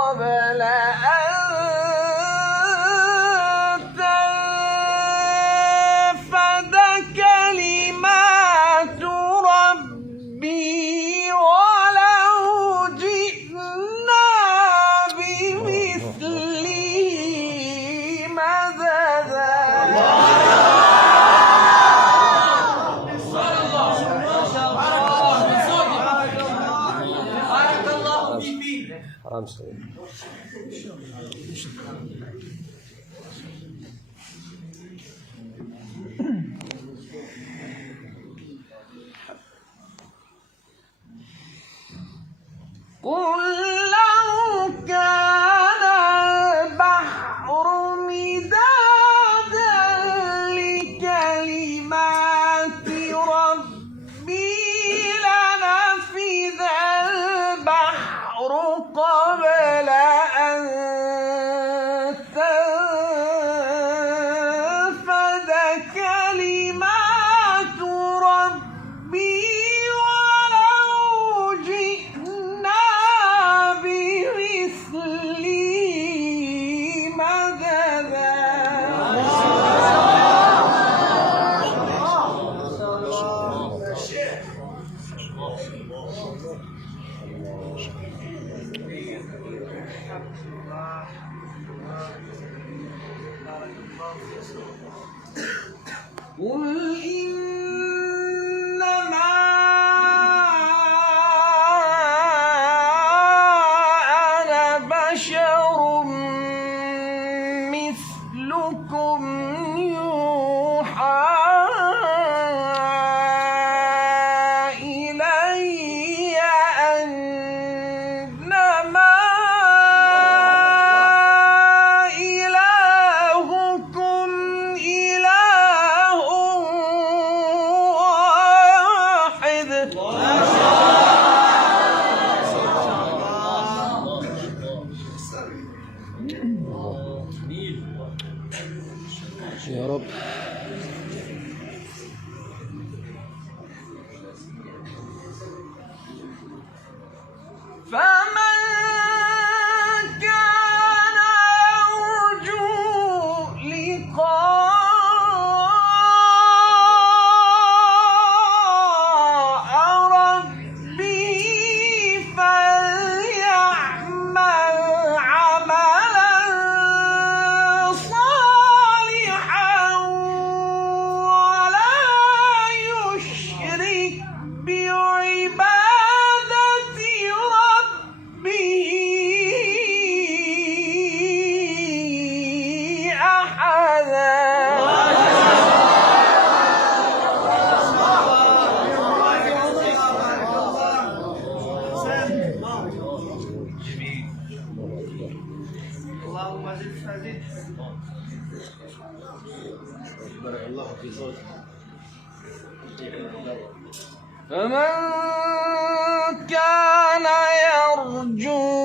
قبل أن تنفد كلمات ربي ولو جئنا بمثله مددا. حرام صغير. قل لو كان البحر مدادا لكلمات ربي لنفذ البحر قبل أن تنفد كلمات ربي ولو جئنا بمثله مددا. قل إنما أنا بشر مثلكم يوحى إلي أنما إلهكم إله واحد. يا رب. فمن كان يرجو لقاء ربه فليعمل عملا صالحا ولا يشرك بعبادة ربه أحدا. اللهم زد فزد. بارك الله في صوتك. فمن كان يرجو